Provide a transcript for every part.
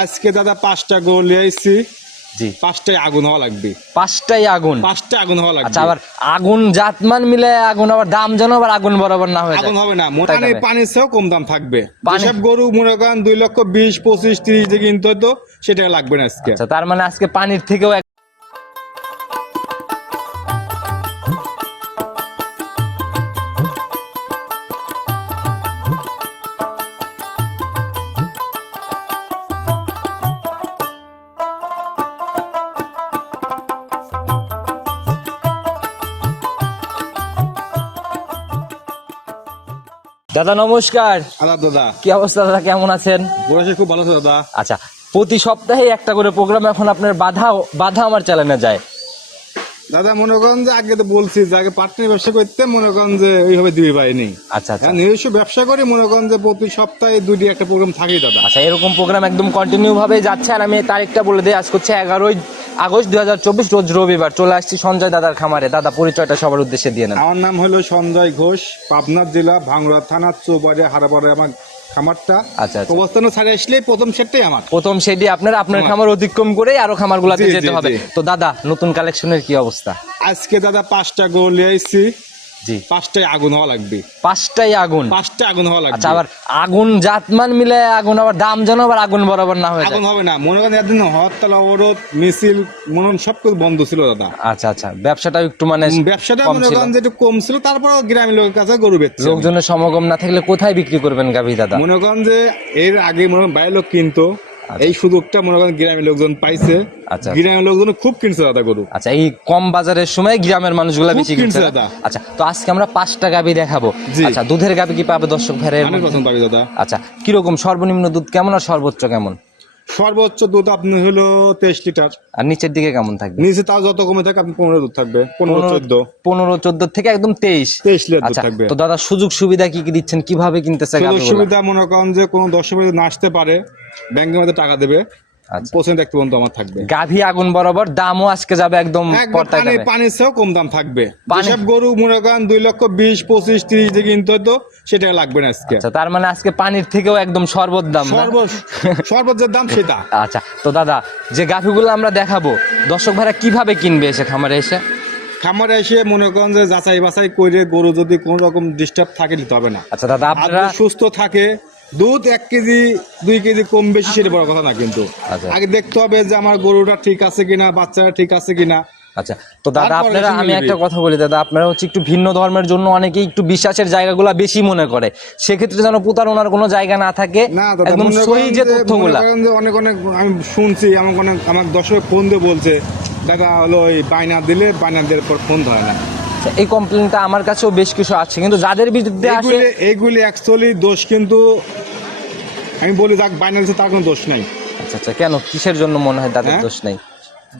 আজকে দাদা পাঁচটা গোল আইছি জি। পাঁচটাই আগুন হওয়া লাগবে। পাঁচটাই আগুন? পাঁচটা আগুন হওয়া লাগবে। আচ্ছা আবার আগুন জাতমান মিলে আগুন আবার দাম যেন আবার আগুন বরাবর না হয়ে আগুন হবে না। মোটামুটি পানির চেয়েও কম দাম থাকবে। পানি- গরু মনে করেন দুই লক্ষ বিশ পঁচিশ তিরিশ দিয়ে কিনতে হতো সেটা লাগবে না আজকে। আচ্ছা তার মানে আজকে পানির থেকেও দাদা নমস্কার। দাদা। কি অবস্থা দাদা কেমন আছেন? বয়সে খুব ভালো আছে দাদা। আচ্ছা প্রতি সপ্তাহে একটা করে প্রোগ্রাম এখন আপনার বাধা বাধা আমার চ্যানেলে যায়। দাদা মনে করেন যে আগে তো বলছি যে আগে পার্টনার ব্যবসা করতে মনে করেন যে ওইভাবে দিবি পাইনি আচ্ছা আচ্ছা। হ্যাঁ নিজস্ব ব্যবসা করে মনে করেন যে প্রতি সপ্তাহে দুটি একটা প্রোগ্রাম থাকেই দাদা। আচ্ছা এরকম প্রোগ্রাম একদম কন্টিনিউ ভাবে যাচ্ছে আর আমি তারিখটা বলে দিই আজ হচ্ছে এগারোই আগস্ট দুই হাজার চব্বিশ রোজ রবিবার চলে আসছি সঞ্জয় দাদার খামারে। দাদা পরিচয়টা সবার উদ্দেশ্যে দিয়ে নেন। আমার নাম হলো সঞ্জয় ঘোষ পাবনা জেলা ভাঙড়া থানা চৌবাড়ি হারাবারে আমার খামারটা। আচ্ছা আচ্ছা। অবস্থান ছাড়ে আসলে প্রথম সেটটাই আমার। প্রথম সেটি আপনার আপনার খামার অতিক্রম করে আরও খামারগুলোতে যেতে হবে। তো দাদা নতুন কালেকশনের কি অবস্থা? আজকে দাদা পাঁচটা গোল আইছি। জি। পাঁচটায় আগুন হওয়া লাগবে। আগুন? পাঁচটা আগুন হওয়া লাগবে। আচ্ছা আবার আগুন জাতমান মিলে আগুন আবার দাম যেন আবার আগুন বরাবর না হয়ে আগুন হবে না। মনে করেন একদিন হরতাল অবরোধ মিছিল মনে করেন সব কিছু বন্ধ ছিল দাদা। আচ্ছা আচ্ছা ব্যবসাটা একটু মানে ব্যবসাটা মনে করেন যে একটু কম ছিল তারপর গ্রামের লোকের কাছে গরু বেচছে। লোকজনের সমাগম না থাকলে কোথায় বিক্রি করবেন গাভী দাদা? মনে করেন যে এর আগে মনে করেন বাইরের লোক কিনতো এই সুযোগটা মনে করেন গ্রামের লোকজন পাইছে। আচ্ছা। গ্রামের লোকজন খুব কিনছে দাদা গরু। আচ্ছা এই কম বাজারের সময় গ্রামের মানুষগুলা বেশি কিনছে দাদা। আচ্ছা তো আজকে আমরা পাঁচটা গাবি দেখাবো। আচ্ছা দুধের গাবি কি পাবে দর্শক ভাইয়ের পাবি দাদা। আচ্ছা কীরকম সর্বনিম্ন দুধ কেমন আর সর্বোচ্চ কেমন? সর্বোচ্চ দুধ আপনি হলো তেইশ লিটার। আর নিচের দিকে কেমন থাকবে? নিচে তাও যত কমে থাকে আপনি পনেরো দুধ থাকবে পনেরো চোদ্দ। পনেরো চোদ্দ থেকে একদম তেইশ। তেইশ লিটার দুধ আচ্ছা থাকবে। তো দাদা সুযোগ সুবিধা কি কি দিচ্ছেন? কীভাবে কিনতে সুযোগ সুবিধা মনে করেন যে কোনো দর্শক যদি না আসতে পারে ব্যাংকের মধ্যে টাকা দেবে। আচ্ছা। দেখতে পর্যন্ত আমার থাকবে। গাভী আগুন বরাবর দামও আজকে যাবে একদম পানি যাবে। পানির চেয়েও কম দাম থাকবে। যেসব গরু মনে করেন দুই লক্ষ বিশ পঁচিশ তিরিশ দিয়ে কিনতে হতো সেটা লাগবে না আজকে। আচ্ছা তার মানে আজকে পানির থেকেও একদম শরবত দাম না? সর্ব সর্বোচ্চ দাম সেটা। আচ্ছা তো দাদা যে গাভীগুলো আমরা দেখাবো দর্শক ভাইরা কীভাবে কিনবে এসে খামারে এসে? খামারে এসে মনে করেন যে যাচাই বাছাই করে গরু যদি কোনো রকম ডিস্টার্ব থাকে নিতে হবে না। আচ্ছা দাদা আপনারা সুস্থ থাকে দুধ এক কেজি দুই কেজি কম বেশি সেটা বড় কথা না কিন্তু। আচ্ছা। আগে দেখতে হবে যে আমার গরুটা ঠিক আছে কিনা বাচ্চাটা ঠিক আছে কিনা। আচ্ছা তো দাদা আপনারা আমি একটা কথা বলি দাদা আপনারা হচ্ছে একটু ভিন্ন ধর্মের জন্য অনেকেই একটু বিশ্বাসের জায়গাগুলো বেশি মনে করে। সেক্ষেত্রে যেন প্রতারণার কোনো জায়গা না থাকে একদম সহি যে তথ্যগুলা। অনেক অনেক আমি শুনছি আমার অনেক আমার দর্শক ফোন দিয়ে বলছে দাদা হলো ওই বায়না দিলে বায়না দেওয়ার পর ফোন ধরে না। এই কমপ্লেনটা আমার কাছেও বেশ কিছু আছে কিন্তু যাদের বিরুদ্ধে আসে এইগুলি অ্যাকচুয়ালি দোষ কিন্তু আমি বলি যাক বায়না তার কোনো দোষ নাই। আচ্ছা আচ্ছা কেন? কিসের জন্য মনে হয় তাদের হ্যাঁ? দোষ নাই?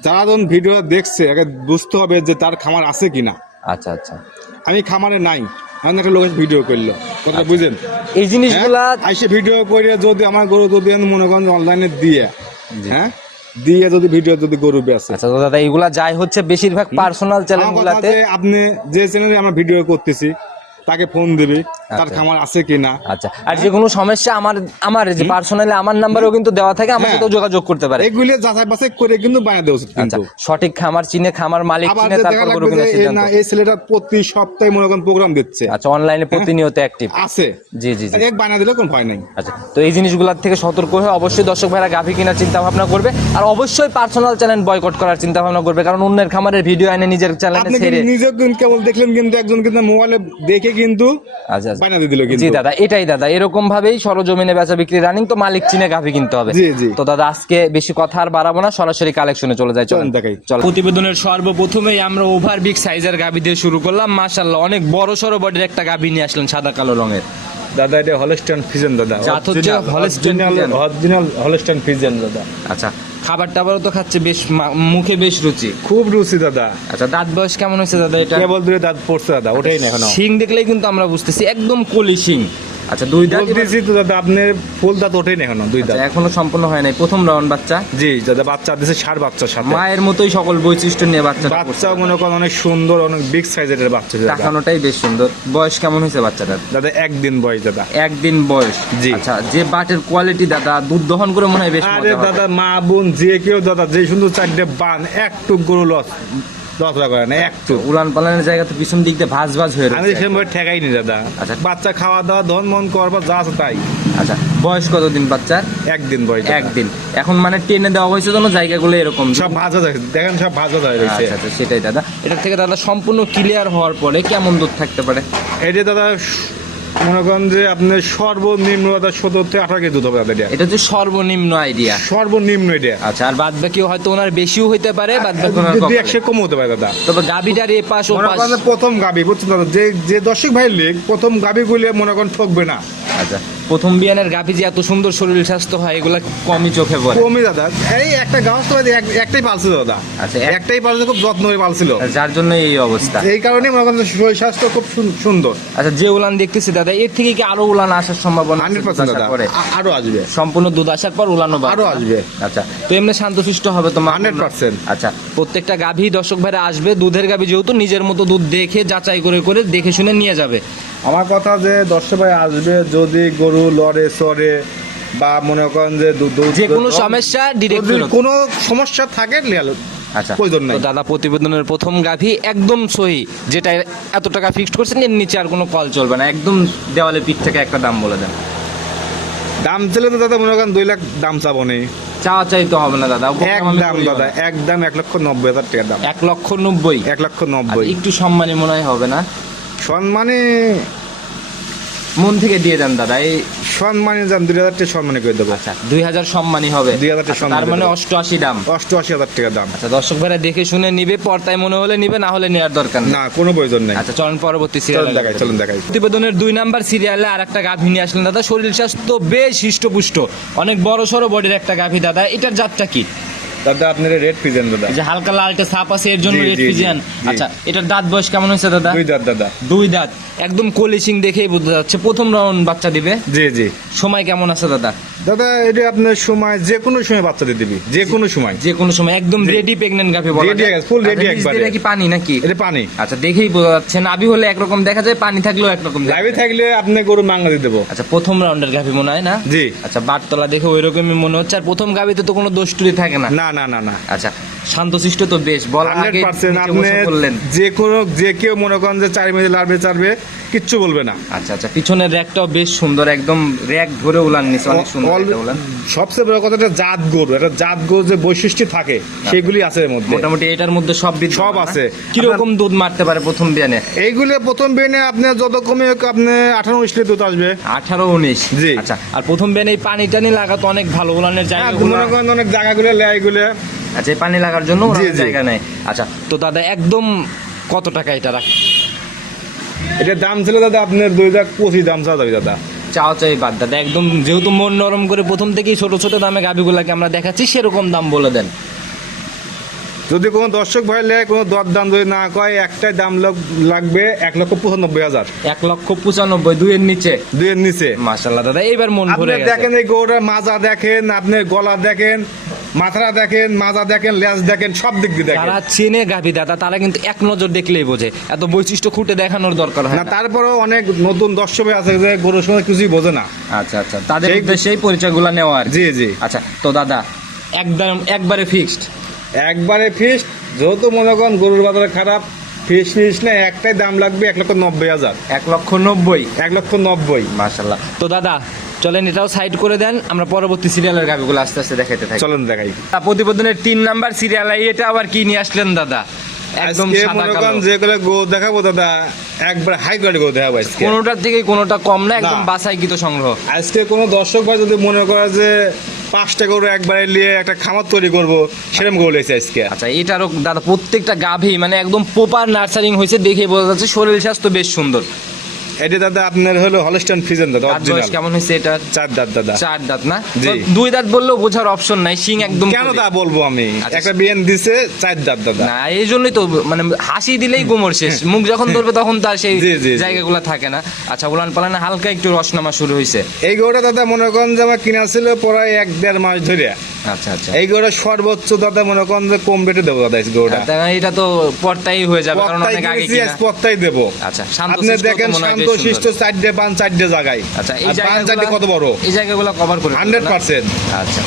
যারা যখন ভিডিও দেখছে আগে বুঝতে হবে যে তার খামার আছে কিনা। আচ্ছা আচ্ছা। আমি খামারে নাই আমি একটা লোকের ভিডিও করল। কথা বুঝেন? এই জিনিসগুলা আইসে ভিডিও করে যদি আমার গরু যদি মনে করেন অনলাইনে দিয়ে হ্যাঁ? দিয়ে যদি ভিডিও যদি গরু বেছে আচ্ছা দাদা এইগুলা যাই হচ্ছে বেশিরভাগ পার্সোনাল আমার চ্যানেল কথা গুলাতে। যে আপনি যে চ্যানেলে আমরা ভিডিও করতেছি তাকে ফোন দিবি তার আচ্ছা। খামার আছে কিনা আচ্ছা। আর যে কোনো সমস্যা আমার আমার যে পার্সোনালি আমার নাম্বারও কিন্তু দেওয়া থাকে আমার হ্যাঁ। সাথেও যোগাযোগ করতে পারে। এগুলি যাচাই বাছাই করে কিন্তু বানিয়ে দেওয়া উচিত আচ্ছা। কিন্তু। সঠিক খামার চিনে খামার মালিক চিনে তারপর গরু এই সিদ্ধান্ত। না এই ছেলেটা প্রতি সপ্তাহে মনে করেন প্রোগ্রাম দিচ্ছে। আচ্ছা অনলাইনে প্রতিনিয়ত অ্যাক্টিভ আছে। জি জি জি। এক বানিয়ে দিলে কোনো ভয় নাই। আচ্ছা তো এই জিনিসগুলোর থেকে সতর্ক হয়ে অবশ্যই দর্শক ভাইরা গাভী কিনা চিন্তা ভাবনা করবে। আর অবশ্যই পার্সোনাল চ্যানেল বয়কট করার চিন্তা ভাবনা করবে কারণ অন্যের খামারের ভিডিও এনে নিজের চ্যানেলে ছেড়ে কিন্তু কেবল দেখলেন কিন্তু একজন কিন্তু মোবাইলে দেখে কিন্তু আচ্ছা আচ্ছা। দিল কিন্তু। জি দাদা এটাই দাদা। এরকম ভাবেই সরজমিনে বেচা বিক্রি রানিং তো মালিক চিনে গাভী কিনতে হবে। জি, জি। তো দাদা আজকে বেশি কথা আর বাড়াবো না সরাসরি কালেকশনে চলে যাই চলেন চলেন। দেখাই। চলো প্রতিবেদনের সর্বপ্রথমেই আমরা ওভার বিগ সাইজের গাভী দিয়ে শুরু করলাম। মাশাআল্লাহ অনেক বড় সড়ো বডির একটা গাভী নিয়ে আসলেন সাদা কালো রঙের। দাদা এটা হলস্টান ফিজেন দাদা। জাত হচ্ছে Holstein অরিজিনাল হলস্টাইন ফিজেন দাদা। আচ্ছা খাবার টাবারও তো খাচ্ছে বেশ মুখে বেশ রুচি। খুব রুচি দাদা। আচ্ছা দাঁত বয়স কেমন হয়েছে দাদা এটা? কেবল দূরে দাঁত পড়ছে দাদা? ওটাই না এখন। শিং দেখলেই কিন্তু আমরা বুঝতেছি একদম কলি শিং। আচ্ছা দুই দাঁত বলতেছি তো দাদা আপনার ফুল দাঁত ওঠেই না এখনও দুই দাঁত। আচ্ছা, এখনও সম্পূর্ণ হয় নাই। প্রথম রাউন্ড বাচ্চা। জি দাদা বাচ্চা দিছে ষাট বাচ্চার সাথে। মায়ের মতোই সকল বৈশিষ্ট্য নিয়ে বাচ্চা বাচ্চা মনে করেন অনেক সুন্দর অনেক বিগ সাইজের বাচ্চা দাদা। দেখানোটাই বেশ সুন্দর। বয়স কেমন হয়েছে বাচ্চাটার? দাদা একদিন বয়স দাদা। একদিন বয়স। জি। আচ্ছা যে বাটের কোয়ালিটি দাদা দুধ দহন করে মনে হয় বেশ আরে দাদা মা বোন যে কেউ দাদা যে সুন্দর চারটে বান একটু গরু লস লসরা করে না একটু উলান পালানের জায়গা তো পিছন দিক দিয়ে ভাজ ভাজ হয়ে আমি সেভাবে ঠেকাই নি দাদা। আচ্ছা। বাচ্চা খাওয়া দাওয়া ধন মন করবার যা আছে তাই। আচ্ছা বয়স কতদিন বাচ্চার? একদিন বয়স একদিন। এখন মানে টেনে দেওয়া হয়েছে যেন জায়গাগুলো এরকম। সব ভাজা যায় দেখেন সব ভাজা যায় রয়েছে আচ্ছা আচ্ছা সেটাই দাদা। এটা থেকে দাদা সম্পূর্ণ ক্লিয়ার হওয়ার পরে কেমন দুধ থাকতে পারে? এটা দাদা মনে করেন যে আপনার সর্বনিম্ন থেকে আঠারো কেজি দুধ হবে দাদা এটা। হচ্ছে সর্বনিম্ন আইডিয়া সর্বনিম্ন আইডিয়া আচ্ছা আর বাদ বাকি হয়তো ওনার বেশিও হইতে পারে বাদ বাকি ওনার দুই কম একশো কম হতে পারে দাদা। তবে গাবিটার এ পাশ ও পাশ। প্রথম গাবি বুঝছেন দাদা যে যে দর্শক ভাই লিগ প্রথম গাবি গুলি মনে করেন ঠকবে না। আচ্ছা প্রথম বিয়ানের গাভি যে এত সুন্দর শরীর স্বাস্থ্য হয় এগুলা কমই চোখে পড়ে। কমই দাদা। এই একটা গাছ তো একটাই পালছিল দাদা। আচ্ছা, একটাই পালছিল খুব যত্ন করে পালছিল যার জন্য এই অবস্থা। এই কারণে মনে করেন শরীর স্বাস্থ্য খুব সুন- সুন্দর। আচ্ছা যে উলান দেখতেছি দাদা এর থেকে কি আরও উলান আসার সম্ভাবনা হান্ড্রেড পার্সেন্ট দাদা। আরও আসবে। সম্পূর্ণ দুধ আসার পর উলানো আরও আসবে। আচ্ছা তো এমনি শান্তশিষ্ট হবে তো মা- 100% আচ্ছা প্রত্যেকটা গাভী দর্শক ভাইরা আসবে দুধের গাভী যেহেতু নিজের মতো দুধ দেখে যাচাই করে করে দেখে শুনে নিয়ে যাবে। আমার কথা যে দর্শক ভাই আসবে যদি গরু লড়ে সরে বা মনে করেন যে যে কোনো সমস্যা ডিরেক্ট কোনো সমস্যা থাকে লিয়ালো আচ্ছা। দাদা প্রতিবেদনের প্রথম গাভী একদম সহি যেটা এত টাকা ফিক্সড করছেন এর নিচে আর কোনো কল চলবে না। একদম দেওয়ালে পিঠ থেকে একটা দাম বলে দেন। দাম ছিল তো দাদা মনে করেন দুই লাখ দাম চাবো নেই চাওয়া চাইতে হবে না দাদা ওকে এক দাম দাদা না। এক লক্ষ নব্বই হাজার টাকা দাম। এক লক্ষ নব্বই। এক লক্ষ নব্বই। একটু সম্মানী মনে হয় হবে না। সম্মানে মন থেকে দিয়ে দেন দাদা এই সম্মানে দাম দুই হাজার টাকা সম্মানে করে দেবো। আচ্ছা দুই হাজার সম্মানই হবে। 2000 টাকা আচ্ছা, তার মানে অষ্টআশি দাম। অষ্টআশি হাজার টাকা দাম। আচ্ছা দর্শক ভাইরা দেখে শুনে নিবে পর্দায় মনে হলে নিবে না হলে নেওয়ার দরকার না কোনো প্রয়োজন নেই। আচ্ছা চলুন পরবর্তী সিরিয়াল দেখাই চলুন দেখাই। প্রতিবেদনের দুই নাম্বার সিরিয়ালে আর একটা গাভী নিয়ে আসলেন দাদা। শরীর স্বাস্থ্য বেশ হৃষ্টপুষ্ট। অনেক বড় সড়ো বডির একটা গাভী দাদা। এটার জাতটা কি? দাদা আপনার রেড পিজেন দাদা। যে হালকা লালটে ছাপ আছে এর জন্য রেড জি। আচ্ছা এটার দাঁত বয়স কেমন হয়েছে দাদা? দুই দাঁত দাদা। দুই দাঁত। একদম কলিশিং দেখেই বোঝা যাচ্ছে। প্রথম রাউন্ড বাচ্চা দিবে। জি জি। সময় কেমন আছে দাদা? দাদা এটা আপনার সময় যে কোনো সময় বাচ্চা দিয়ে দিবি যে কোনো সময়। যে কোনো সময়। একদম রেডি প্রেগনেন্ট গাভী বলা নিচ দিয়ে একবারে। এটা কি পানি নাকি? এটা পানি। আচ্ছা দেখেই বোঝা যাচ্ছে নাভি হলে একরকম দেখা যায় পানি থাকলেও একরকম থাকলে আপনি গরু মাংনা দিয়ে দেবো। আচ্ছা প্রথম রাউন্ডের গাভী মনে হয় না? জি। আচ্ছা বাটতলা দেখে ওই রকমই মনে হচ্ছে। আর প্রথম গাভীতে তো কোনো দোষ টুরি থাকে না। না না না না আচ্ছা। শান্তশিষ্ট তো বেশ বল হান্ড্রেড আগে আপনি বললেন যে কোনো যে কেউ মনে করেন যে চার মিনিট লাড়বে চাড়বে কিচ্ছু বলবে না। আচ্ছা আচ্ছা পিছনের র্যাকটাও বেশ সুন্দর একদম র্যাক ধরে উলান নিচে অনেক সুন্দর উলান। সবচেয়ে বড় কথা একটা জাত গরু একটা জাত গরু যে বৈশিষ্ট্য থাকে সেগুলি আছে এর মধ্যে। মোটামুটি এটার মধ্যে সব সব? আছে। কীরকম দুধ মারতে পারে প্রথম বিয়ানে? এইগুলো প্রথম বেনে আপনি যত কমে আপনি আঠারো উনিশ লিটার দুধ আসবে। আঠারো উনিশ? জি। আচ্ছা আর প্রথম বিয়ানে এই পানি টানি লাগাতো অনেক ভালো উলানের জায়গা হ্যাঁ, মনে করেন অনেক জায়গাগুলো লেয়াইগুলো আচ্ছা পানি লাগার জন্য। জায়গা নেই আচ্ছা তো দাদা একদম কত টাকা এটা রাখ এটা দাম ছিল দাদা আপনার দুই লাখ পঁচিশ দাম চা যাবে দাদা। চাও চাই বাদ দাদা একদম যেহেতু মন নরম করে প্রথম থেকেই ছোট ছোট দামে গাভিগুলাকে আমরা দেখাচ্ছি সেরকম দাম বলে দেন। যদি কোনো দর্শক ভাই লেয় কোনো দর দাম যদি না কয় একটাই দাম লাগ- লাগবে এক লক্ষ পঁচানব্বই হাজার। এক লক্ষ পঁচানব্বই দুইয়ের নিচে? দুইয়ের নিচে। মাশাল্লাহ দাদা এইবার মন ভরে দেখেন এই গরুটার মাজা দেখেন আপনি গলা দেখেন মাথাটা দেখেন মাজা দেখেন লেজ দেখেন সব দিক দিয়ে দেখেন। যারা চেনে গাভি দাদা তারা কিন্তু এক নজর দেখলেই বোঝে। এত বৈশিষ্ট্য খুঁটে দেখানোর দরকার হয় না তারপরেও অনেক নতুন দর্শক আছে যে গরুর সময় কিছুই বোঝে না। আচ্ছা আচ্ছা তাদের সেই- উদ্দেশ্যেই পরিচয়গুলো নেওয়া আর জি জি। আচ্ছা তো দাদা একদম একবারে ফিক্সড একবারে ফিস্ট যেহেতু মনে করেন গরুর বাজারে খারাপ ফিস ফিস না একটাই দাম লাগবে এক লক্ষ নব্বই হাজার। এক লক্ষ নব্বই? এক লক্ষ নব্বই। মাশাল্লাহ তো দাদা চলেন এটাও সাইড করে দেন আমরা পরবর্তী সিরিয়ালের গাভিগুলো আস্তে আস্তে দেখাইতে থাকি। চলেন দেখাই। তা প্রতিবেদনের তিন নাম্বার সিরিয়াল এটা আবার কি নিয়ে আসলেন দাদা? একদম সাদা কালো। করেন যেগুলো গরু দেখাবো দাদা একবার হাই কোয়ালিটি গরু দেখাবো আজকে। কোনোটার থেকে কোনোটা কম না একদম না। বাসাই গীত সংগ্রহ। আজকে কোনো দর্শক ভাই যদি মনে করে যে পাঁচটা গরু একবারে নিয়ে একটা খামার তৈরি করব, সেরকম গরু লেগেছে আজকে। আচ্ছা এটারও দাদা প্রত্যেকটা গাভী মানে একদম প্রপার নার্সারিং হয়েছে দেখে বোঝা যাচ্ছে শরীর স্বাস্থ্য বেশ সুন্দর। এটা দাদা আপনার হলো হলস্টাইন ফিজেন দাদা অরিজিনাল কেমন হয়েছে এটার? চার দাঁত দাদা। চার দাঁত না? দুই দাঁত বললেও বোঝার অপশন নাই শিং একদম কেন বলব আমি? আচ্ছা। একটা বিয়ান দিছে চার দাঁত দাদা। না এই জন্যই তো মানে হাসি দিলেই গোমর শেষ। মুখ যখন ধরবে তখন তার সেই। জায়গাগুলো থাকে না। আচ্ছা উলান পালানে হালকা একটু রসনামা শুরু হয়েছে এই গরুটা দাদা মনে করেন যে আমার কিনা ছিল প্রায় এক দেড় মাস ধরে। আচ্ছা আচ্ছা। এই গরুটা সর্বোচ্চ দাদা মনে করেন যে কম রেটে দেবো দাদা এই গরুটা। তা এটা তো পর্তাই হয়ে যাবে কারণ অনেক আগে কিনা। দেবো। আচ্ছা শান্ত আপনি দেখেন শান্ত শিষ্ট চারটে পান চারটে জায়গায়। আচ্ছা এই চারটে কত বড়? এই জায়গাগুলো কভার করে হান্ড্রেড পার্সেন্ট। আচ্ছা।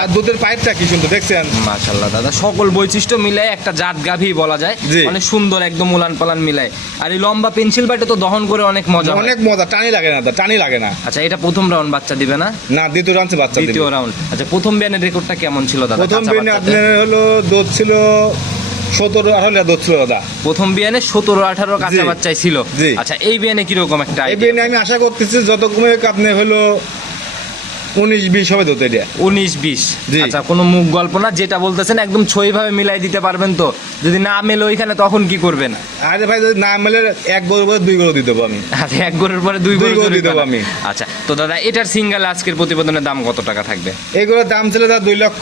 আর দুধের পাইপটা কি সুন্দর দেখছেন? মাশাল্লাহ দাদা সকল বৈশিষ্ট্য মিলাই একটা জাত গাভী বলা যায়। অনেক সুন্দর একদম উলান পালান মিলাই। আর এই লম্বা পেন্সিল বাটে তো দহন করে অনেক মজা অনেক মজা টানি লাগে না দাদা টানি লাগে না। আচ্ছা এটা প্রথম রাউন্ড বাচ্চা দিবে না? না দ্বিতীয় রাউন্ডে বাচ্চা দিবে। দ্বিতীয় রাউন্ড আচ্ছা প্রথম বিয়ানের রেকর্ডটা কেমন ছিল দাদা? প্রথম বিয়ানে আপনার হলো দুধ ছিল সতেরো আঠারো দোধ ছিল দাদা। প্রথম বিয়ানে সতেরো আঠারো কাঁচা বাচ্চাই ছিল? আচ্ছা এই বিয়ানে কীরকম একটা এই বিয়ানে বিয়ে আমি আশা করতেছি যত কমে আপনি হলো উনিশ বিশ হবে তো এটা? উনিশ বিশ আচ্ছা কোনো মুখ গল্প না যেটা বলতেছেন একদম ছই ভাবে মিলাই দিতে পারবেন তো। যদি না মেলে ওইখানে তখন কি করবেন? আরে ভাই যদি না মেলে এক গরু পরে দুই গরু দিয়ে দেবো আমি। আচ্ছা এক গরুর পরে দুই গোল গরু গরু জরিমানা। আমি। আচ্ছা তো দাদা এটার সিঙ্গেল আজকের প্রতিবেদনের দাম কত টাকা থাকবে? এগুলোর দাম ছিল দাদা দুই লক্ষ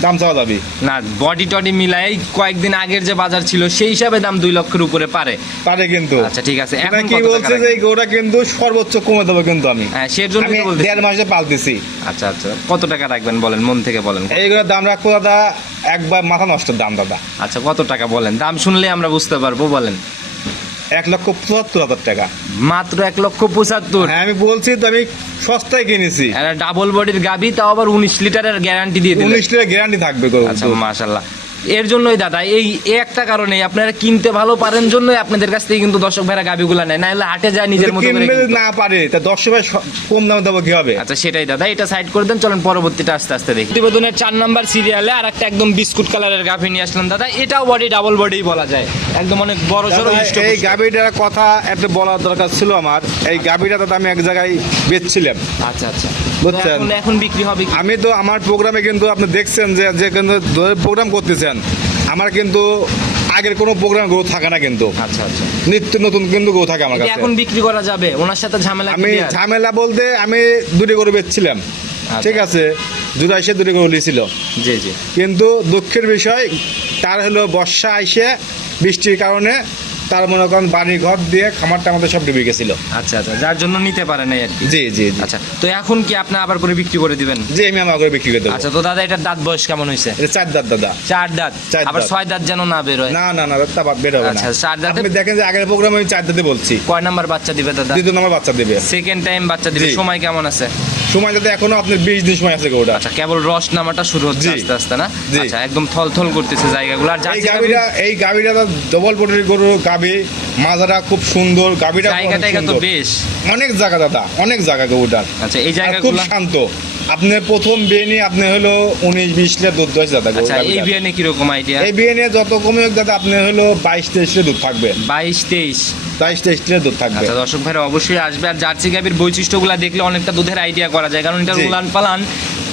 দাম চাওয়া যাবে? না বডি টডি মিলাই কয়েকদিন আগের যে বাজার ছিল সেই হিসাবে দাম দুই লক্ষের উপরে পারে। পারে কিন্তু। আচ্ছা ঠিক আছে। এখন কি বলছে যে? কিন্তু সর্বোচ্চ কমে দেবো কিন্তু আমি। হ্যাঁ সের জন্য আমি দেড় মাসে পালতেছি। আচ্ছা আচ্ছা। কত টাকা রাখবেন বলেন মন থেকে বলেন। এইগুলোর দাম রাখব দাদা একবার মাথা নষ্ট দাম দাদা। আচ্ছা কত টাকা বলেন? দাম শুনলে আমরা বুঝতে পারব বলেন। এক লক্ষ পঁচাত্তর হাজার টাকা। মাত্র এক লক্ষ পঁচাত্তর? হ্যাঁ আমি বলছি তো আমি সস্তায় কিনেছি। ডাবল বডির গাবি তাও আবার উনিশ লিটারের গ্যারান্টি দিয়ে উনিশ লিটার গ্যারান্টি থাকবে মাসাল্লাহ আচ্ছা মাশাল্লাহ এর জন্যই দাদা এই একটা কারণে আপনারা কিনতে ভালো পারেন জন্যই আপনাদের কাছ থেকে কিন্তু দর্শক ভাইরা গাবিগুলা নেয়। না হলে হাটে যায় নিজের মতো। না পারে তা দশ সময় কম দামে দেবো কি হবে আচ্ছা সেটাই দাদা এটা সাইড করে দেন চলেন পরবর্তীটা আস্তে আস্তে দেখি। প্রতিবেদনের চার নাম্বার সিরিয়ালে আর একটা একদম বিস্কুট কালারের গাভি নিয়ে আসলাম দাদা এটাও বডি ডাবল বডি বলা যায়। একদম অনেক বড় সড়ো এই গাবিটার কথা একটা বলার দরকার ছিল আমার। এই গাবিটা দাদা আমি এক জায়গায় বেচছিলাম। আচ্ছা আচ্ছা। বুঝছেন? এখন বিক্রি হবে আমি তো আমার প্রোগ্রামে কিন্তু আপনি দেখছেন যে যে কিন্তু প্রোগ্রাম করতেছেন আমার কিন্তু আগের কোনো প্রোগ্রাম গরু থাকে না কিন্তু। আচ্ছা আচ্ছা। নিত্য নতুন কিন্তু গরু থাকে আমার কাছে। এখন বিক্রি করা যাবে? ওনার সাথে ঝামেলা আমি ঝামেলা বলতে আমি দুটি গরু বেচছিলাম। আচ্ছা। ঠিক আছে দুটো এসে দুটি গরু নিয়েছিল জি জি। কিন্তু দুঃখের বিষয় তার হলো বর্ষা আইসে বৃষ্টির কারণে তার মনে করেন বাড়ি ঘর দিয়ে খামারটা আমাদের সব ডুবে গেছিল। আচ্ছা আচ্ছা যার জন্য নিতে পারে নাই আর কি। জি জি আচ্ছা তো এখন কি আপনি আবার করে বিক্রি করে দিবেন? জি আমি আমার করে বিক্রি করে দেবো। আচ্ছা তো দাদা এটার দাঁত বয়স কেমন হয়েছে এটা চার দাঁত দাদা। চার দাঁত? আবার ছয় দাঁত যেন না বেরোয় না না না তা বাদ বের হবে না। আচ্ছা, চার দাঁতে- আপনি দেখেন যে আগের প্রোগ্রামে আমি চার দাঁতে বলছি। কয় নাম্বার বাচ্চা দিবে দাদা? দ্বিতীয় নম্বর বাচ্চা দিবে। সেকেন্ড টাইম বাচ্চা দিবে। সময় কেমন আছে? সময় যাতে এখনও আপনার বিশ দিন সময় আছে গরুটা আচ্ছা কেবল রস নামাটা শুরু হচ্ছে। আস্তে আস্তে না। আচ্ছা একদম থল থল করতেছে জায়গাগুলো। আর এই গাবিটা এই গাবিটা ডবল বডির গরু গাবি মাজাটা খুব সুন্দর গাবিটা জায়গা। বেশ। অনেক জায়গা দাদা অনেক জায়গা গরুটার। আচ্ছা এই আর খুব শান্ত। আপনি প্রথম বিয়ে নিয়ে আপনি হলো উনিশ বিশ লিটার দুধ দশ দাদা আচ্ছা এই গাভীটার। বিয়ে নিয়ে কীরকম আইডিয়া এই বিয়ে নিয়ে যত কমে হোক দাদা আপনি হলো বাইশ তেইশ লিটার দুধ থাকবে। বাইশ তেইশ। বাইশ তেইশ লিটার দুধ থাকবে। আচ্ছা দর্শক ভাইরা অবশ্যই আসবে। আর জার্সি গাবির বৈশিষ্ট্যগুলো দেখলে অনেকটা দুধের আইডিয়া করা যায়। কারণ এটা। উলান পালান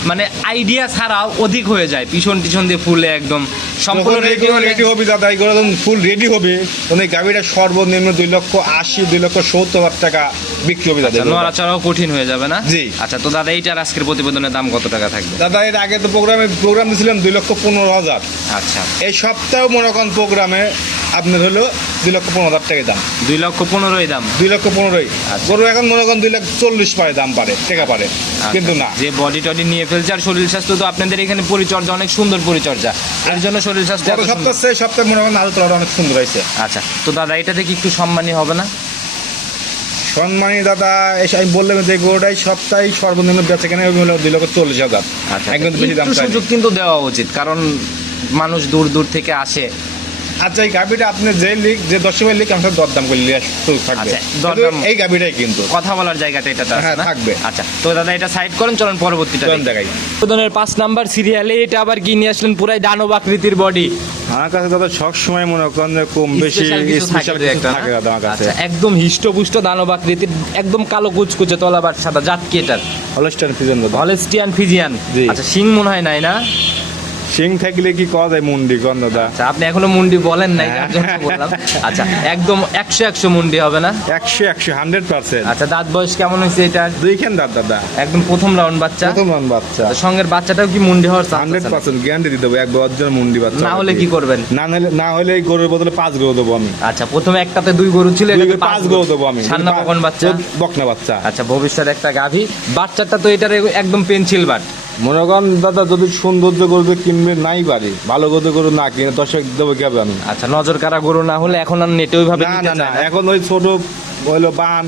মানে আইডিয়া ছাড়াও অধিক হয়ে যায়। পিছন টিছন দিয়ে ফুলে একদম সম্পূর্ণ রেডি রেডি হবে দাদা এই গরু যখন ফুল রেডি হবে তখন এই গাভিটা সর্বনিম্ন দুই লক্ষ আশি দুই লক্ষ সত্তর হাজার টাকা বিক্রি হবে দাদা আচ্ছা, নড়াচড়াও কঠিন হয়ে যাবে না? জি। আচ্ছা তো দাদা এইটার আজকের প্রতিবেদনের দাম কত টাকা থাকবে? দাদা এর আগে তো প্রোগ্রামে প্রোগ্রাম দিয়েছিলাম দুই লক্ষ পনেরো হাজার। আচ্ছা। এই সপ্তাহে মনে করেন প্রোগ্রামে আপনার হলো দুই লক্ষ পনেরো হাজার টাকা দাম। দুই লক্ষ পনেরোই দাম? দুই লক্ষ পনেরোই। আচ্ছা। গরু এখন মনে করেন দুই লাখ চল্লিশ পারে দাম পারে টাকা পারে। আচ্ছা, কিন্তু না। যে বডি টডি নিয়ে ফেলছে আর শরীর স্বাস্থ্য তো আপনাদের এখানে পরিচর্যা অনেক সুন্দর পরিচর্যা। এর জন্য শরীর স্বাস্থ্য গত সপ্তাহ সেই সপ্তাহে মনে করেন আলু তোলাটা অনেক সুন্দর হয়েছে। আচ্ছা তো দাদা এটা কি একটু সম্মানী হবে না? সম্মানী দাদা এসে আমি বললাম যে গরুটাই সপ্তাহে সর্বনিম্ন বেচে কেনা হলো দুই লক্ষ চল্লিশ হাজার। আচ্ছা একদম বেশি দাম একটু চাই সুযোগ কিন্তু দেওয়া উচিত কারণ মানুষ দূর দূর থেকে আসে। আচ্ছা এই গাভিটা আপনি যে লিখ যে দর্শকের লিখ আমার দরদাম করে থাকবে। আচ্ছা, এই গাভিটাই কিন্তু। কথা বলার জায়গাটা এটা হ্যাঁ, থাকবে। আচ্ছা তো দাদা এটা সাইড করেন চলেন পরবর্তীটা। দেখাই। উদ্বোধনের পাঁচ নাম্বার সিরিয়ালে এটা আবার কি নিয়ে আসলেন? পুরাই দানব আকৃতির বডি আমার কাছে দাদা সব সময় মনে করেন যে কম বেশি স্পেশাল একটা থাকে দাদা আমার কাছে। আচ্ছা একদম হিষ্টপুষ্ট দানব আকৃতির একদম কালো কুচকুচে তলাবার সাদা জাত কি এটার? হলস্টাইন ফিজেন দাদা। হলেস্টিয়ান ফিজিয়ান আচ্ছা সিং মনে হয় নাই না? সিং থাকলে কি কওয়া যায় মুন্ডি কন দাদা? আচ্ছা আপনি এখনও মুন্ডি বলেন নাই যার জন্য বললাম। আচ্ছা একদম একশো একশো মুন্ডি হবে না? একশো একশো হান্ড্রেড পার্সেন্ট আচ্ছা দাঁত বয়স কেমন হয়েছে এটার দুইখান দাঁত দাদা। একদম প্রথম রাউন্ড বাচ্চা। প্রথম রান বাচ্চা। সঙ্গের বাচ্চাটাও কি মুন্ডি হওয়ার হান্ড্রেড? পার্সেন্ট গ্যারান্টি দিয়ে দেবো এক বছর মুন্ডি বাচ্চা না হলে কি করবেন? না হলে না হলে এই গরুর বদলে পাঁচ গরু দেবো আমি। আচ্ছা প্রথমে একটাতে দুই গরু ছিল এটাতে পাঁচ গরু দেবো আমি। সান্না বকন বাচ্চা। বকনা বাচ্চা। আচ্ছা ভবিষ্যৎ একটা গাভী। বাচ্চাটা তো এটার একদম পেন্সিল বাট মনে করেন দাদা যদি সৌন্দর্য গরু কিনবে নাই বাড়ি ভালো গরু গরু না কিনে দর্শক দেবো কি আমি আচ্ছা নজর কারা গরু না হলে এখন আর নেটে ওইভাবে না না। এখন ওই ছোট হইল বান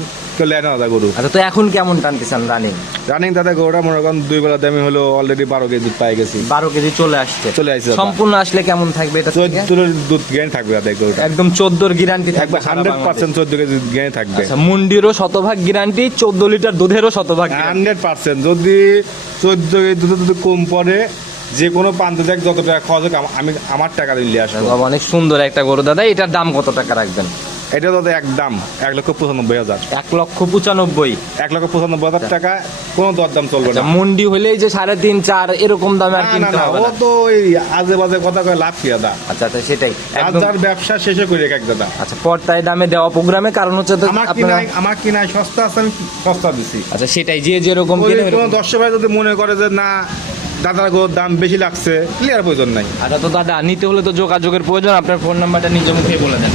লেয় না দাদা গরু। আচ্ছা তো এখন কেমন টানতেছেন রানিং রানিং দাদা গরুটা মনে করেন দুই বেলা দামি হলো অলরেডি বারো কেজি দুধ পাই গেছি। বারো কেজি চলে আসছে। চলে আসছে সম্পূর্ণ আসলে কেমন থাকবে এটা দুধ থাকবে দাদা গরুটা। একদম চোদ্দোর গ্যারান্টি থাকবে হান্ড্রেড পার্সেন্ট চোদ্দ কেজি জ্ঞান থাকবে। আচ্ছা মুন্ডিরও শতভাগ গ্যারান্টি চোদ্দ লিটার দুধেরও শতভাগ হান্ড্রেড পার্সেন্ট যদি চোদ্দ কেজি দুধ যদি কম পড়ে যে কোনো প্রান্ত দেখ যত টাকা খরচ হোক আমি আমার টাকা দিলে আসব। অনেক সুন্দর একটা গরু। দাদা এটার দাম কত টাকা রাখবেন? এটা দাদা এক দাম এক লক্ষ পঁচানব্বই হাজার। এক লক্ষ পঁচানব্বই। এক লক্ষ পঁচানব্বই হাজার টাকা কোনো দরদাম চলবে আচ্ছা না। মুন্ডি হলেই যে সাড়ে তিন চার এরকম দামে আর কিনতে হবে ও তো ওই আজে বাজে কথা কয় লাভ কি দাদা আচ্ছা আচ্ছা সেটাই। যার ব্যবসা শেষে করে এক দাদা। আচ্ছা পর্তায় দামে দেওয়া প্রোগ্রামে কারণ হচ্ছে তো আমার আপনারা কিনাই আমার কিনাই সস্তা আছে আমি সস্তা দিছি। আচ্ছা সেটাই যে যেরকম কিনে কোনো দর্শক ভাই যদি মনে করে যে না দাদার গরুর দাম বেশি লাগছে ক্লিয়ার প্রয়োজন নাই। আচ্ছা তো দাদা নিতে হলে তো যোগাযোগের প্রয়োজন আপনার ফোন নাম্বারটা নিজ মুখে বলে দেন।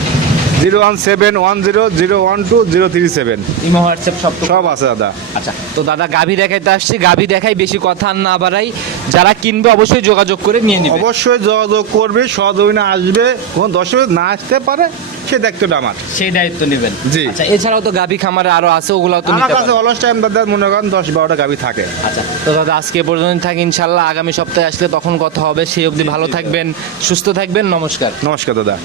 Zero one seven one zero zero one two zero three seven. Imo WhatsApp সব সব আছে দাদা। আচ্ছা তো দাদা গাভি দেখাইতে আসছি গাভি দেখাই বেশি কথা না বাড়াই। যারা কিনবে অবশ্যই যোগাযোগ করে নিয়ে নিবে। অবশ্যই যোগাযোগ করবে সহযোগিতা আসবে কোন দর্শক না আসতে পারে সে দায়িত্বটা আমার। সেই দায়িত্ব নেবেন। জি। আচ্ছা এছাড়াও তো গাভি খামারে আরও আছে ওগুলাও তো আমার কাছে। অলস টাইম দাদা মনে করেন দশ বারোটা গাভি থাকে। আচ্ছা তো দাদা আজকে পর্যন্ত থাকি ইনশাল্লাহ আগামী সপ্তাহে আসলে তখন কথা হবে সেই অবধি ভালো থাকবেন সুস্থ থাকবেন নমস্কার। নমস্কার দাদা।